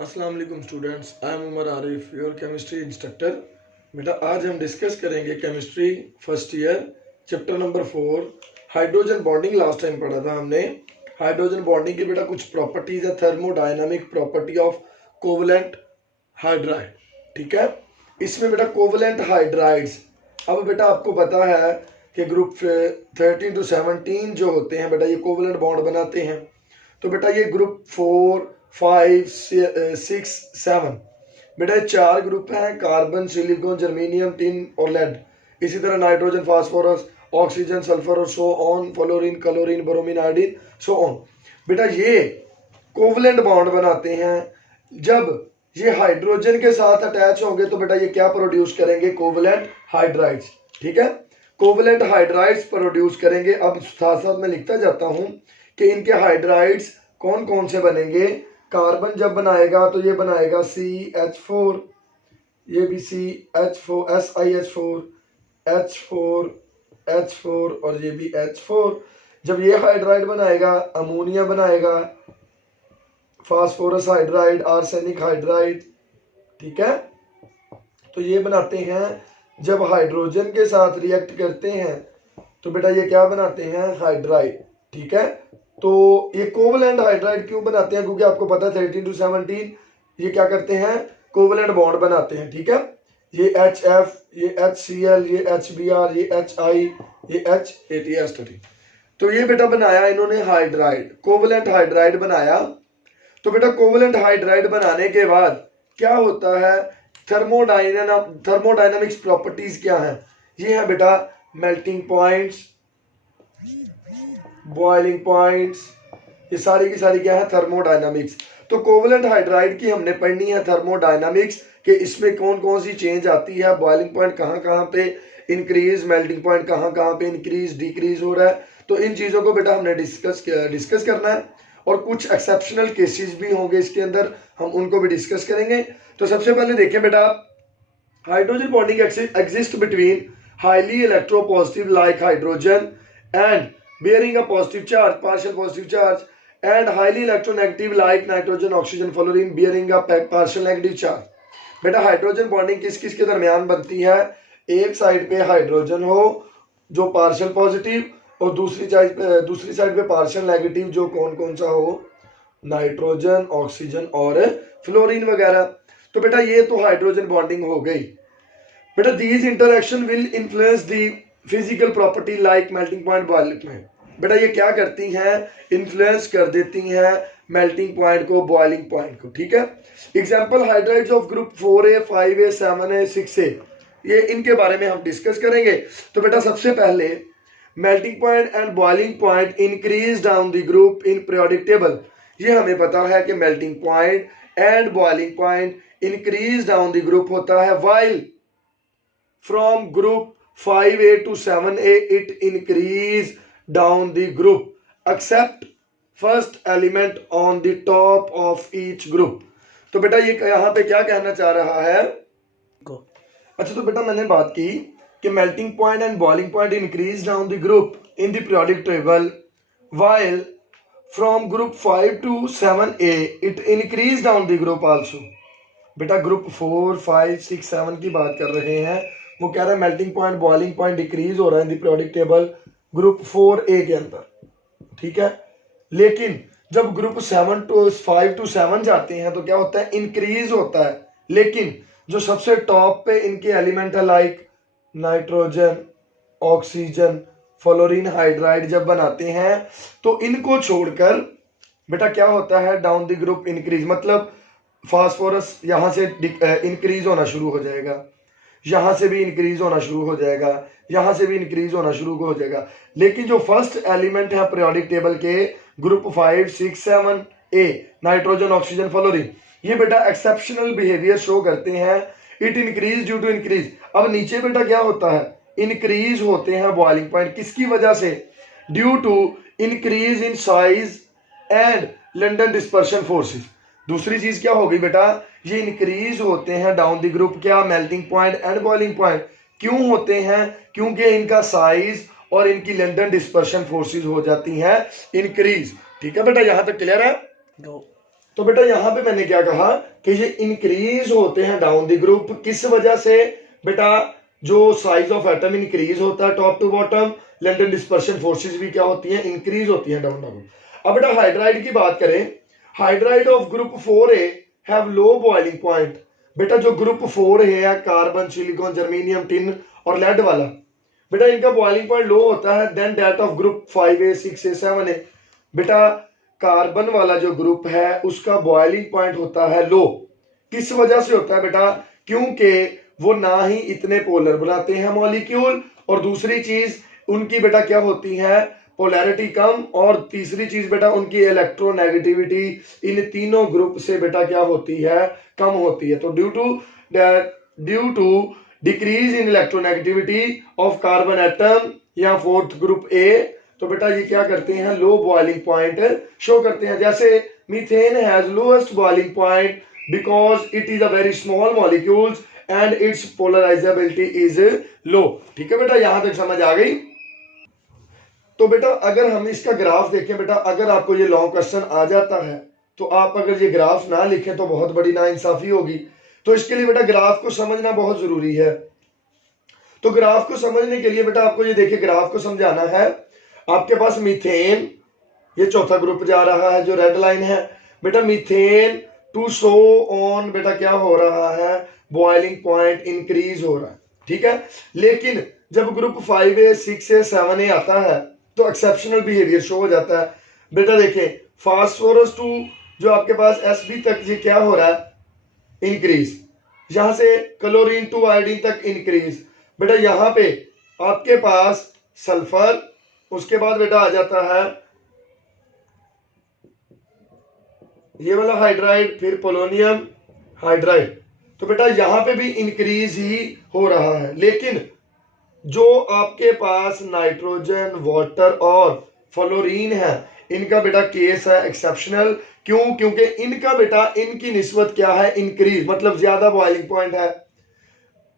अस्सलाम वालेकुम students, I am Umar Arif, your chemistry instructor. बेटा आज हम डिस्कस करेंगे chemistry first year chapter number 4 hydrogen bonding. Last time पढ़ा था हमने हाइड्रोजन बॉन्डिंग की बेटा कुछ प्रॉपर्टीज है, thermodynamic property of covalent hydride. ठीक है, इसमें बेटा कोवलेंट हाइड्राइड्स, अब बेटा आपको पता है कि ग्रुप 13 to 17 जो होते हैं बेटा ये कोवलेंट बॉन्ड बनाते हैं। तो बेटा ये ग्रुप 4, 5, 6, 7 बेटा ये 4 ग्रुप हैं, कार्बन, सिलिकॉन, जर्मेनियम, टिन और लेड। इसी तरह नाइट्रोजन, फास्फोरस, ऑक्सीजन, सल्फर और so on, fluorine, chlorine, bromine, iodine, so on. बेटा ये कोवलेंट बॉन्ड बनाते हैं। जब ये हाइड्रोजन के साथ अटैच होंगे तो बेटा ये क्या प्रोड्यूस करेंगे? Covalent hydrides. ठीक है, कोवलेंट हाइड्राइड्स प्रोड्यूस करेंगे। अब साथ साथ मैं लिखता जाता हूं कि इनके हाइड्राइड्स कौन कौन से बनेंगे। कार्बन जब बनाएगा तो ये बनाएगा CH4, ये भी CH4, SiH4, H4, H4 और ये भी H4। जब ये हाइड्राइड बनाएगा अमोनिया बनाएगा, फास्फोरस हाइड्राइड, आर्सेनिक हाइड्राइड। ठीक है, तो ये बनाते हैं। जब हाइड्रोजन के साथ रिएक्ट करते हैं तो बेटा ये क्या बनाते हैं? हाइड्राइड। ठीक है, तो ये कोवलेंट हाइड्राइड क्यों बनाते हैं? क्योंकि आपको पता है 13 to 17 ये क्या करते हैं? कोवलेंट बॉन्ड बनाते हैं। ठीक है, ये HF, ये HCl, ये HBr, ये HI, ये H80S30। तो ये बेटा बनाया इन्होंने हाइड्राइड, कोवलेंट हाइड्राइड बनाया। तो बेटा कोवलेंट हाइड्राइड बनाने के बाद क्या होता है? थर्मोडायनामिक्स प्रॉपर्टीज क्या है? ये है बेटा मेल्टिंग पॉइंट्स, बॉइलिंग पॉइंट्स, ये सारी की सारी क्या है? थर्मोडायनामिक्स। तो कोवलेंट हाइड्राइड की हमने पढ़नी है थर्मोडायनामिक्स कि इसमें कौन कौन सी चेंज आती है, बॉइलिंग पॉइंट कहाँ कहाँ पे इंक्रीज, मेल्टिंग पॉइंट कहाँ कहाँ पे इंक्रीज डिक्रीज हो रहा है। तो इन चीज़ों को बेटा हमने डिस्कस करना है और कुछ एक्सेप्शनल केसेस भी होंगे इसके अंदर, हम उनको भी डिस्कस करेंगे। तो सबसे पहले देखें बेटा, hydrogen bonding exist between highly electropositive like hydrogen and bearing a positive charge, partial positive charge, and highly electronegative like nitrogen, oxygen, fluorine bearing a partial negative charge। बेटा हाइड्रोजन बॉन्डिंग किस किस के दरमियान बनती है? एक साइड पे hydrogen हो जो पार्शियल पॉजिटिव और दूसरी साइड पे पार्शियल नेगेटिव जो कौन कौन सा हो? नाइट्रोजन, ऑक्सीजन और फ्लोरीन वगैरह। तो बेटा ये तो हाइड्रोजन बॉन्डिंग हो गई। बेटा these interaction will influence the physical property like melting point, boiling point. बेटा ये क्या करती हैं? इन्फ्लुएंस कर देती हैं मेल्टिंग पॉइंट को, बॉइलिंग पॉइंट को। ठीक है, example hydrides of group 4A, 5A, 7A, 6A, ये इनके बारे में हम डिस्कस करेंगे। तो बेटा सबसे पहले melting point and boiling point increase down the group in periodic table. ये हमें पता है कि melting point and boiling point increase down the group होता है, while from group 5A to 7A it increase down the group except first element on the top of each group। तो बेटा ये यहाँ पे क्या कहना चाह रहा है? अच्छा, तो बेटा मैंने बात की कि melting point and boiling point increase down the group in the periodic table while from group 5 to 7A it increase down the group also। बेटा ग्रुप 4, 5, 6, 7 की बात कर रहे हैं, वो कह रहा है melting point, boiling point decrease हो रहा है in the periodic table group 4A के अंदर। ठीक है, लेकिन जब ग्रुप 5 to 7 जाते हैं तो क्या होता है? इंक्रीज होता है। लेकिन जो सबसे टॉप पे इनके एलिमेंट है like nitrogen, oxygen, fluorine hydride जब बनाते हैं तो इनको छोड़कर बेटा क्या होता है? डाउन द ग्रुप इंक्रीज, मतलब फास्फोरस यहाँ से इंक्रीज होना शुरू हो जाएगा, यहाँ से भी इंक्रीज होना शुरू हो जाएगा, यहाँ से भी इंक्रीज होना शुरू हो जाएगा। लेकिन जो फर्स्ट एलिमेंट है पीरियोडिक टेबल के group 5, 6, 7A nitrogen, oxygen, fluorine, ये बेटा एक्सेप्शनल बिहेवियर शो करते हैं। It increase due to increase. अब नीचे बेटा क्या होता है? इंक्रीज होते हैं बॉइलिंग पॉइंट, किसकी वजह से? Due to increase in size and London dispersion forces. दूसरी चीज क्या होगी बेटा? ये इंक्रीज होते हैं डाउन द ग्रुप, क्या? Melting point and boiling point. क्यों होते हैं? क्योंकि इनका साइज और इनकी लंडन डिस्पर्शन फोर्सेस हो जाती हैं इंक्रीज। ठीक है बेटा, यहां तक क्लियर है? तो बेटा यहाँ पे मैंने क्या कहा कि ये इंक्रीज होते हैं डाउन द ग्रुप, किस वजह से बेटा, जो साइज ऑफ एटम इंक्रीज होता है top to bottom, London dispersion forces भी क्या होती हैं, इंक्रीज होती हैं डाउन डाउन। अब बेटा हाइड्राइड की बात करें, hydride of group 4A have low boiling point. बेटा जो ग्रुप 4 है, कार्बन, सिलिकॉन, जर्मेनियम, टिन और लेड वाला, बेटा इनका बॉइलिंग पॉइंट लो होता है then that of group 5A, 6A, 7A। बेटा कार्बन वाला जो ग्रुप है उसका बॉइलिंग पॉइंट होता है लो, किस वजह से होता है बेटा, क्योंकि वो ना ही इतने पोलर बनाते हैं मॉलिक्यूल, और दूसरी चीज उनकी बेटा क्या होती है, पोलैरिटी कम, और तीसरी चीज बेटा उनकी इलेक्ट्रोनेगेटिविटी इन तीनों ग्रुप से बेटा क्या होती है, कम होती है। तो due to decrease in electronegativity of carbon atom या फोर्थ ग्रुप ए, तो बेटा ये क्या करते हैं, लो बॉइलिंग पॉइंट शो करते हैं। जैसे methane has lowest boiling point because it is a very small molecules and it's polarisability is low. ठीक है बेटा, यहां तक समझ आ गई। तो बेटा अगर हम इसका ग्राफ देखें, बेटा अगर आपको ये लॉन्ग क्वेश्चन आ जाता है तो आप अगर ये ग्राफ ना लिखें तो बहुत बड़ी नाइंसाफी होगी। तो इसके लिए बेटा ग्राफ को समझना बहुत जरूरी है। तो ग्राफ को समझने के लिए बेटा आपको ये देखिए, ग्राफ को समझाना है। आपके पास मीथेन, ये चौथा ग्रुप जा रहा है जो रेड लाइन है, बेटा मीथेन टू शो ऑन बेटा क्या हो रहा है, बॉइलिंग पॉइंट इंक्रीज हो रहा है। ठीक है, लेकिन जब ग्रुप 5A, 6A, 7A आता है तो एक्सेप्शनल बिहेवियर शो हो जाता है। बेटा देखिए फास्फोरस टू जो आपके पास Sb तक ये क्या हो रहा है, इंक्रीज, यहां से क्लोरीन टू आयोडीन तक इंक्रीज। बेटा यहां पे आपके पास सल्फर, उसके बाद बेटा आ जाता है ये वाला हाइड्राइड, फिर पोलोनियम हाइड्राइड। तो बेटा यहां पे भी इंक्रीज ही हो रहा है। लेकिन जो आपके पास नाइट्रोजन, वाटर और फ्लोरीन है, इनका बेटा केस है एक्सेप्शनल। क्यों? क्योंकि इनका बेटा इनकी निस्बत क्या है, इंक्रीज, मतलब ज्यादा बॉइलिंग पॉइंट है।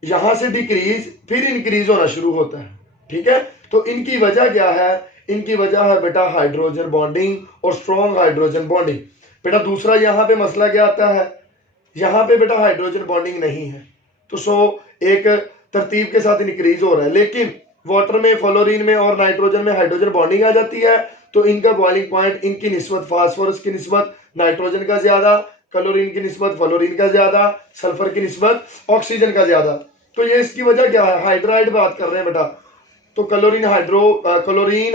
यहां से डिक्रीज फिर इंक्रीज होना शुरू होता है। ठीक है, तो इनकी वजह क्या है, इनकी वजह है बेटा हाइड्रोजन बॉन्डिंग और स्ट्रॉन्ग हाइड्रोजन बॉन्डिंग। बेटा दूसरा यहां पे मसला क्या आता है, यहां पे बेटा हाइड्रोजन बॉन्डिंग नहीं है, तो सो एक तरतीब के साथ इंक्रीज हो रहा है। लेकिन वाटर में, फ्लोरीन में और नाइट्रोजन में हाइड्रोजन बॉन्डिंग आ जाती है, तो इनका बॉइलिंग पॉइंट, इनकी निस्बत फास्फोरस की निस्बत नाइट्रोजन का ज्यादा, क्लोरीन की निस्बत फ्लोरीन का ज्यादा, सल्फर की निस्बत ऑक्सीजन का ज्यादा। तो ये इसकी वजह क्या है, हाइड्राइड बात कर रहे हैं बेटा, तो क्लोरीन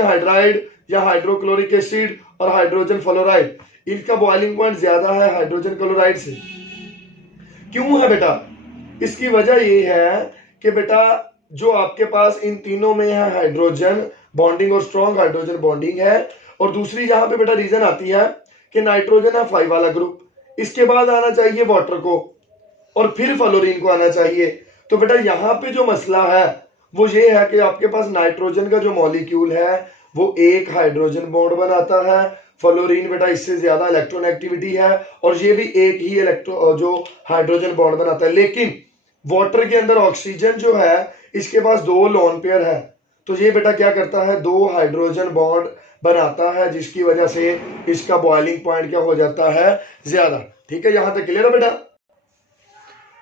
हाइड्राइड या हाइड्रोक्लोरिक एसिड और हाइड्रोजन फ्लोराइड, इनका बॉइलिंग पॉइंट ज्यादा है हाइड्रोजन क्लोराइड से। क्यों है बेटा, इसकी वजह ये है कि बेटा जो आपके पास इन तीनों में है हाइड्रोजन बॉन्डिंग और स्ट्रॉन्ग हाइड्रोजन बॉन्डिंग है, और दूसरी यहां पे बेटा रीजन आती है कि नाइट्रोजन है 5 वाला ग्रुप, इसके बाद आना चाहिए वाटर को और फिर फ्लोरीन को आना चाहिए। तो बेटा यहाँ पे जो मसला है वो ये है कि आपके पास नाइट्रोजन का जो मॉलिक्यूल है वो एक हाइड्रोजन बॉन्ड बनाता है, फ्लोरीन बेटा इससे ज्यादा इलेक्ट्रोनेगेटिविटी है और ये भी एक ही जो हाइड्रोजन बॉन्ड बनाता है। लेकिन वाटर के अंदर ऑक्सीजन जो है इसके पास 2 लोन पेयर है, तो ये बेटा क्या करता है, 2 हाइड्रोजन बॉन्ड बनाता है, जिसकी वजह से इसका बॉइलिंग पॉइंट क्या हो जाता है, ज्यादा। ठीक है, यहां तक क्लियर है बेटा।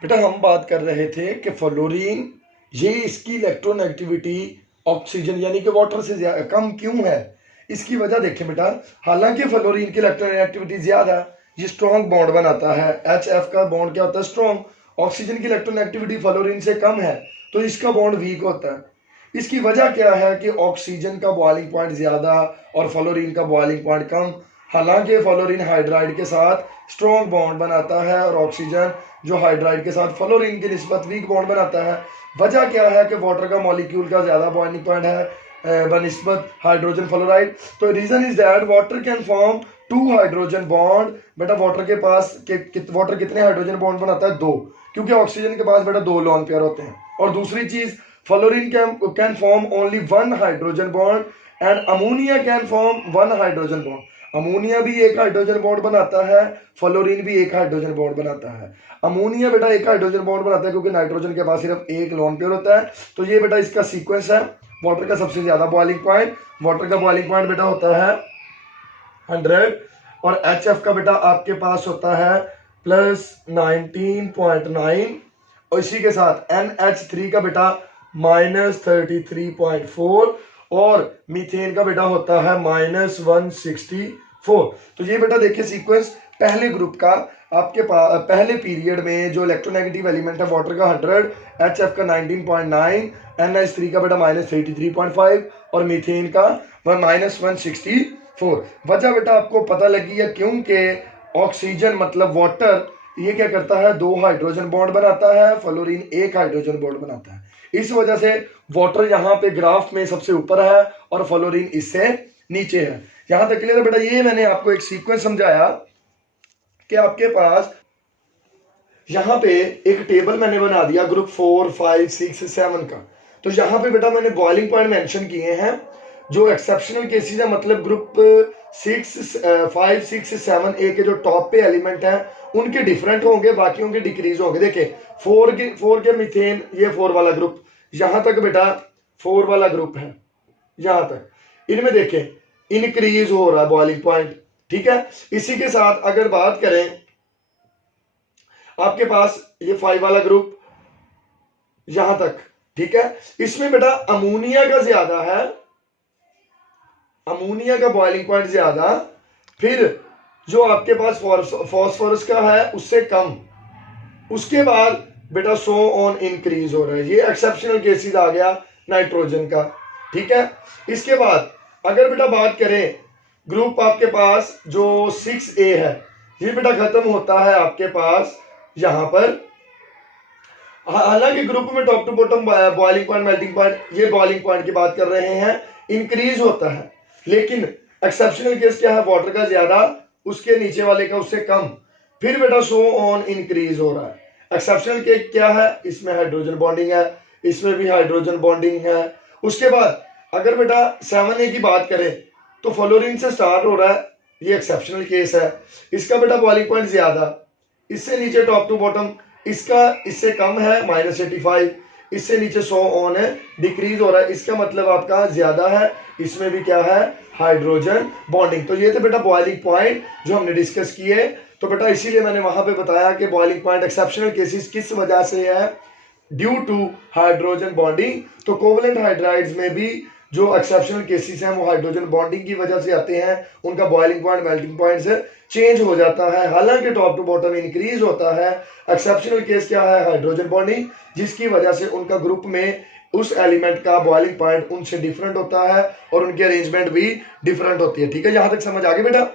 बेटा हम बात कर रहे थे कि फ्लोरीन ये इसकी इलेक्ट्रोनेगेटिविटी ऑक्सीजन यानी कि वाटर से कम क्यों है, इसकी वजह देखें बेटा। हालांकि फ्लोरीन की इलेक्ट्रोनेगेटिविटी ज्यादा, ये स्ट्रॉन्ग बॉन्ड बनाता है, HF का बॉन्ड क्या होता है, स्ट्रॉन्ग। ऑक्सीजन की इलेक्ट्रोनेगेटिविटी फ्लोरीन से कम है, तो इसका बॉन्ड वीक होता है। इसकी वजह क्या है कि ऑक्सीजन का बॉइलिंग पॉइंट ज्यादा और फ्लोरीन का बॉइलिंग पॉइंट कम। हालांकि फ्लोरीन हाइड्राइड के साथ स्ट्रॉन्ग बॉन्ड बनाता है और ऑक्सीजन जो हाइड्राइड के साथ फ्लोरीन की निस्बत वीक बॉन्ड बनाता है। वजह क्या है कि वाटर का मॉलिक्यूल का ज्यादा बॉइलिंग पॉइंट है बनिस्बत हाइड्रोजन फ्लोराइड। तो reason is that water can form 2 hydrogen bond. बेटा वाटर के पास वाटर कितने हाइड्रोजन बॉन्ड बनाता है, 2, क्योंकि ऑक्सीजन के पास बेटा 2 लोन पेयर होते हैं। और दूसरी चीज fluorine can form only 1 hydrogen bond and ammonia can form 1 hydrogen bond. Ammonia भी 1 हाइड्रोजन बॉन्ड बनाता है, फ्लोरीन भी 1 हाइड्रोजन बॉन्ड बनाता है। अमोनिया बेटा 1 हाइड्रोजन बॉन्ड बनाता है क्योंकि नाइट्रोजन के पास सिर्फ 1 लोन पेयर होता है। तो ये बेटा इसका सीक्वेंस है। वाटर का सबसे ज्यादा बॉइलिंग पॉइंट, वाटर का बॉइलिंग पॉइंट बेटा होता है 100, और HF का बेटा आपके पास होता है +19.9 और इसी के साथ NH3 का बेटा -33.4 और मीथेन का बेटा होता है -164। तो ये बेटा देखिए सीक्वेंस पहले ग्रुप का आपके पास पहले पीरियड में जो इलेक्ट्रोनेगेटिव एलिमेंट है वाटर का 100, HF का 19.9, NH3 का बेटा -33.5 और मीथेन का -164। वजह बेटा आपको पता लगी है क्योंकि ऑक्सीजन मतलब वाटर ये क्या करता है, 2 हाइड्रोजन बॉन्ड बनाता है, फ्लोरीन 1 हाइड्रोजन बॉन्ड बनाता है। इस वजह से वाटर यहाँ पे ग्राफ में सबसे ऊपर है और फ्लोरीन इससे नीचे है। यहां तक क्लियर है बेटा। ये मैंने आपको एक सीक्वेंस समझाया कि आपके पास यहाँ पे एक टेबल मैंने बना दिया ग्रुप 4, 5, 6, 7 का। तो यहाँ पे बेटा मैंने बॉइलिंग पॉइंट मेंशन किए हैं। जो एक्सेप्शनल केसेस है मतलब ग्रुप 6, 5, 6, 7 ए के जो टॉप पे एलिमेंट है उनके डिफरेंट होंगे, बाकियों के डिक्रीज होंगे। देखिए 4 के मीथेन, ये 4 वाला ग्रुप, यहां तक बेटा 4 वाला ग्रुप है, यहां तक इनमें देखें इंक्रीज हो रहा है बॉइलिंग पॉइंट। ठीक है, इसी के साथ अगर बात करें आपके पास ये 5 वाला ग्रुप यहां तक, ठीक है, इसमें बेटा अमोनिया का ज्यादा है, अमोनिया का बॉइलिंग पॉइंट ज्यादा, फिर जो आपके पास फॉस्फोरस का है उससे कम, उसके बाद बेटा सो ऑन इंक्रीज हो रहा है। ये एक्सेप्शनल केसेस आ गया नाइट्रोजन का। ठीक है, इसके बाद अगर बेटा बात करें ग्रुप आपके पास जो 6A है, ये बेटा खत्म होता है आपके पास यहां पर। हालांकि ग्रुप में top to bottom boiling point, melting point, ये बॉइलिंग पॉइंट की बात कर रहे हैं, इंक्रीज होता है, लेकिन एक्सेप्शनल केस क्या है, वाटर का ज्यादा, उसके नीचे वाले का उससे कम, फिर बेटा सो ऑन इंक्रीज हो रहा है। एक्सेप्शनल केस क्या है, इसमें हाइड्रोजन बॉन्डिंग है, इसमें भी हाइड्रोजन बॉन्डिंग है। उसके बाद अगर बेटा 7A की बात करें तो फ्लोरीन से स्टार्ट हो रहा है, ये एक्सेप्शनल केस है, इसका बेटा बॉइलिंग पॉइंट ज्यादा, इससे नीचे टॉप टू बॉटम, इसका इससे कम है -85, इससे नीचे 100 ऑन है, डिक्रीज हो रहा है, इसका मतलब आपका ज्यादा है, इसमें भी क्या है, हाइड्रोजन बॉन्डिंग। तो ये थे बेटा बॉइलिंग पॉइंट जो हमने डिस्कस किए। तो बेटा इसीलिए मैंने वहां पे बताया कि बॉइलिंग पॉइंट एक्सेप्शनल केसेस किस वजह से है, ड्यू टू हाइड्रोजन बॉन्डिंग। तो कोवलेंट हाइड्राइड्स में भी जो एक्सेप्शनल केसेस हैं वो हाइड्रोजन बॉन्डिंग की वजह से आते हैं, उनका बॉइलिंग पॉइंट मेल्टिंग पॉइंट से चेंज हो जाता है, हालांकि टॉप टू बॉटम इंक्रीज होता है। एक्सेप्शनल केस क्या है, हाइड्रोजन बॉन्डिंग, जिसकी वजह से उनका ग्रुप में उस एलिमेंट का बॉइलिंग पॉइंट उनसे डिफरेंट होता है और उनकी अरेंजमेंट भी डिफरेंट होती है। ठीक है, यहां तक समझ आ गई बेटा।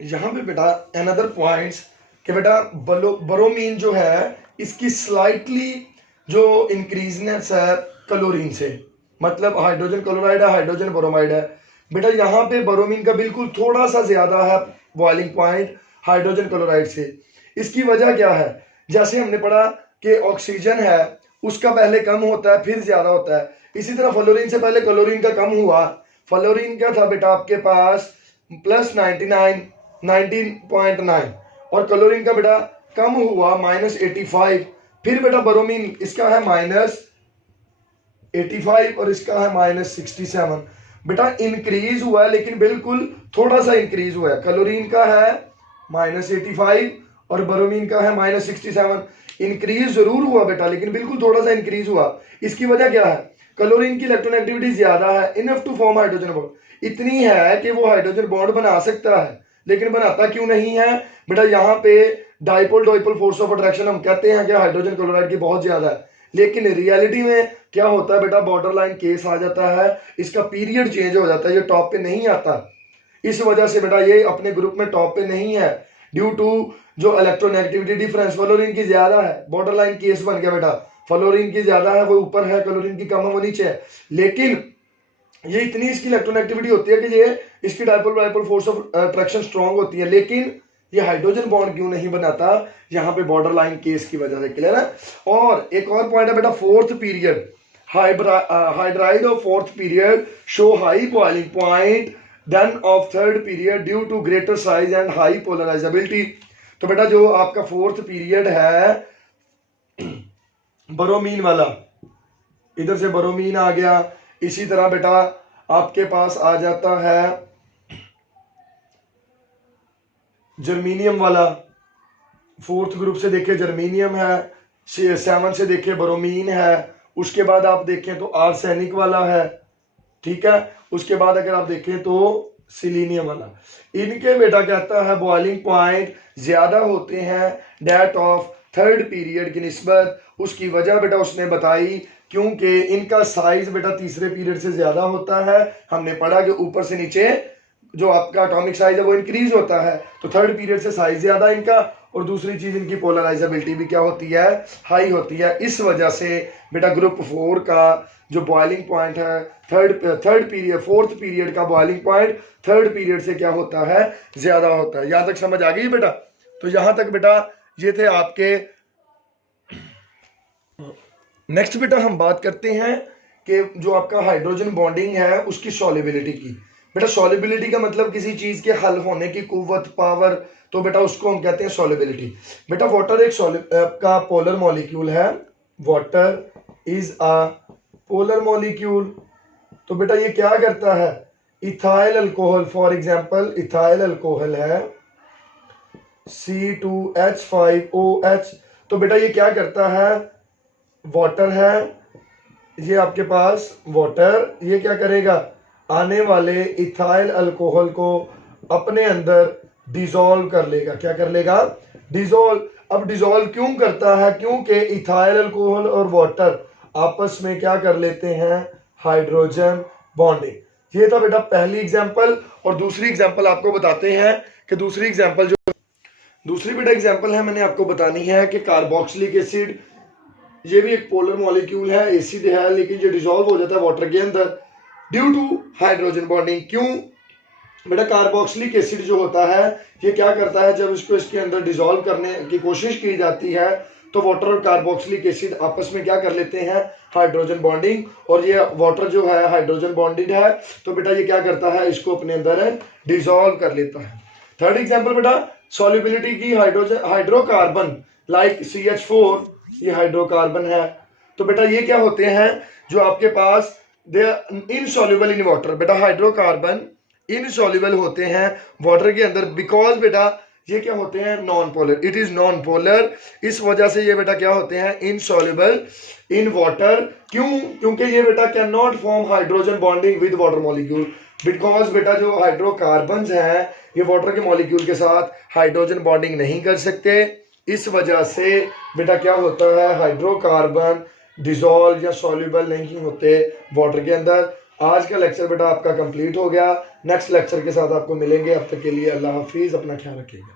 यहां पे बेटा अनदर पॉइंट्स कि बेटा ब्रोमीन जो है इसकी स्लाइटली जो इंक्रीजनेस है क्लोरीन से, मतलब हाइड्रोजन क्लोराइड है, हाइड्रोजन ब्रोमाइड है, बेटा यहाँ पे ब्रोमीन का बिल्कुल थोड़ा सा ज्यादा है बॉइलिंग पॉइंट हाइड्रोजन क्लोराइड से। इसकी वजह क्या है, जैसे हमने पढ़ा कि ऑक्सीजन है उसका पहले कम होता है फिर ज्यादा होता है, इसी तरह फ्लोरीन से पहले क्लोरीन का कम हुआ। फ्लोरीन क्या था बेटा आपके पास +19.9 और क्लोरीन का बेटा कम हुआ -85, फिर बेटा ब्रोमीन इसका है -85 और इसका है -67। बेटा इंक्रीज हुआ है लेकिन बिल्कुल थोड़ा सा इंक्रीज हुआ है, क्लोरीन का है -85 और ब्रोमीन का है -67। इंक्रीज जरूर हुआ बेटा लेकिन बिल्कुल थोड़ा सा इंक्रीज हुआ। इसकी वजह क्या है, क्लोरीन की इलेक्ट्रोनेगेटिविटी ज्यादा है, enough to form hydrogen bond, इतनी है कि वो हाइड्रोजन बॉन्ड बना सकता है, लेकिन बनाता क्यों नहीं है बेटा, यहाँ पे dipole dipole force of attraction हम कहते हैं कि हाइड्रोजन क्लोराइड की बहुत ज्यादा है, लेकिन रियलिटी में क्या होता है बेटा, बॉर्डर लाइन केस आ जाता है, इसका पीरियड चेंज हो जाता है, ये टॉप पे नहीं आता। इस वजह से बेटा ये अपने ग्रुप में टॉप पे नहीं है, ड्यू टू जो इलेक्ट्रोनेगेटिविटी डिफरेंस फ्लोरीन की ज्यादा है, बॉर्डर लाइन केस बन गया बेटा, फ्लोरीन की ज्यादा है वो ऊपर है, क्लोरीन की कम है वो नीचे है, लेकिन ये इतनी इसकी इलेक्ट्रोनेगेटिविटी होती है कि ये इसकी dipole dipole force of attraction strong होती है, लेकिन ये हाइड्रोजन बॉन्ड क्यों नहीं बनाता, यहाँ पे बॉर्डर लाइन केस की वजह से। क्लियर है। और एक और पॉइंट है बेटा, fourth period hydride of fourth period show high boiling point than of third period due to greater size and high polarisability. तो बेटा जो आपका फोर्थ पीरियड है ब्रोमीन वाला, इधर से ब्रोमीन आ गया, इसी तरह बेटा आपके पास आ जाता है जर्मीनियम वाला, 4th ग्रुप से देखें जर्मीनियम है, 7 से देखें ब्रोमीन है, उसके बाद आप देखें तो आर्सेनिक वाला है, ठीक है। उसके बाद अगर आप देखें तो सिलीनियम वाला। इनके बेटा कहता है बॉइलिंग पॉइंट ज्यादा होते हैं डेट ऑफ 3rd पीरियड की निस्बत। उसकी वजह बेटा उसने बताई क्योंकि इनका साइज बेटा तीसरे पीरियड से ज्यादा होता है। हमने पढ़ा कि ऊपर से नीचे जो आपका एटॉमिक साइज है वो इंक्रीज होता है, तो 3rd पीरियड से साइज ज्यादा इनका, और दूसरी चीज इनकी पोलराइजेबिलिटी भी क्या होती है, हाई होती है। इस वजह से बेटा ग्रुप 4 का जो बॉइलिंग पॉइंट है थर्ड पीरियड 4th पीरियड का बॉइलिंग पॉइंट 3rd पीरियड से क्या होता है, ज्यादा होता है। यहां तक समझ आ गई बेटा? तो यहां तक बेटा ये थे आपके। नेक्स्ट बेटा हम बात करते हैं कि जो आपका हाइड्रोजन बॉन्डिंग है उसकी सॉल्युबिलिटी की। बेटा सॉल्युबिलिटी का मतलब किसी चीज के हल होने की कुव्वत, पावर, तो बेटा उसको हम कहते हैं सॉल्युबिलिटी। बेटा वाटर एक का पोलर मॉलिक्यूल है, water is a polar molecule. तो बेटा ये क्या करता है, ethyl alcohol, for example ethyl alcohol है C2H5OH। तो बेटा ये क्या करता है, वाटर है, ये आपके पास वाटर, ये क्या करेगा, आने वाले इथाइल अल्कोहल को अपने अंदर डिसॉल्व कर लेगा। क्या कर लेगा, डिसॉल्व। अब डिसॉल्व क्यों करता है, क्योंकि इथाइल अल्कोहल और वाटर आपस में क्या कर लेते हैं, हाइड्रोजन बॉन्डिंग। ये था बेटा पहली एग्जांपल। और दूसरी एग्जांपल आपको बताते हैं कि दूसरी बेटा एग्जांपल है मैंने आपको बतानी है कि कार्बोक्सिलिक एसिड, ये भी एक पोलर मॉलिक्यूल है, एसिड है, लेकिन ये डिसॉल्व हो जाता है वाटर के अंदर ड्यू टू हाइड्रोजन बॉन्डिंग। क्यों बेटा, कार्बोक्सिलिक एसिड जो होता है ये क्या करता है, जब इसको इसके अंदर डिसॉल्व करने की कोशिश की जाती है तो वाटर और कार्बोक्सिलिक एसिड आपस में क्या कर लेते हैं, हाइड्रोजन बॉन्डिंग। और ये वाटर जो है हाइड्रोजन बॉन्डेड है, तो बेटा ये क्या करता है, इसको अपने अंदर डिसॉल्व कर लेता है। थर्ड एग्जांपल बेटा सॉल्युबिलिटी की, हाइड्रोकार्बन लाइक CH4, ये हाइड्रोकार्बन है। तो बेटा ये क्या होते हैं, जो आपके पास दे इनसॉल्युबल इन वाटर। बेटा हाइड्रोकार्बन इनसॉल्युबल होते हैं वाटर के अंदर, बिकॉज बेटा ये क्या होते हैं, non polar, it is non polar. इस वजह से ये बेटा क्या होते हैं, इनसॉल्युबल इन वाटर। क्यों, क्योंकि ये बेटा can not form hydrogen bonding with water molecule, because बेटा जो हाइड्रोकार्बन्स हैं ये वाटर के मॉलिक्यूल के साथ हाइड्रोजन बॉन्डिंग नहीं कर सकते। इस वजह से बेटा क्या होता है, हाइड्रोकार्बन डिसॉल्व या सॉल्युबल नहीं होते वाटर के अंदर। आज का लेक्चर बेटा आपका कंप्लीट हो गया। नेक्स्ट लेक्चर के साथ आपको मिलेंगे। अब तक के लिए अल्लाह हाफिज, अपना ख्याल रखिएगा।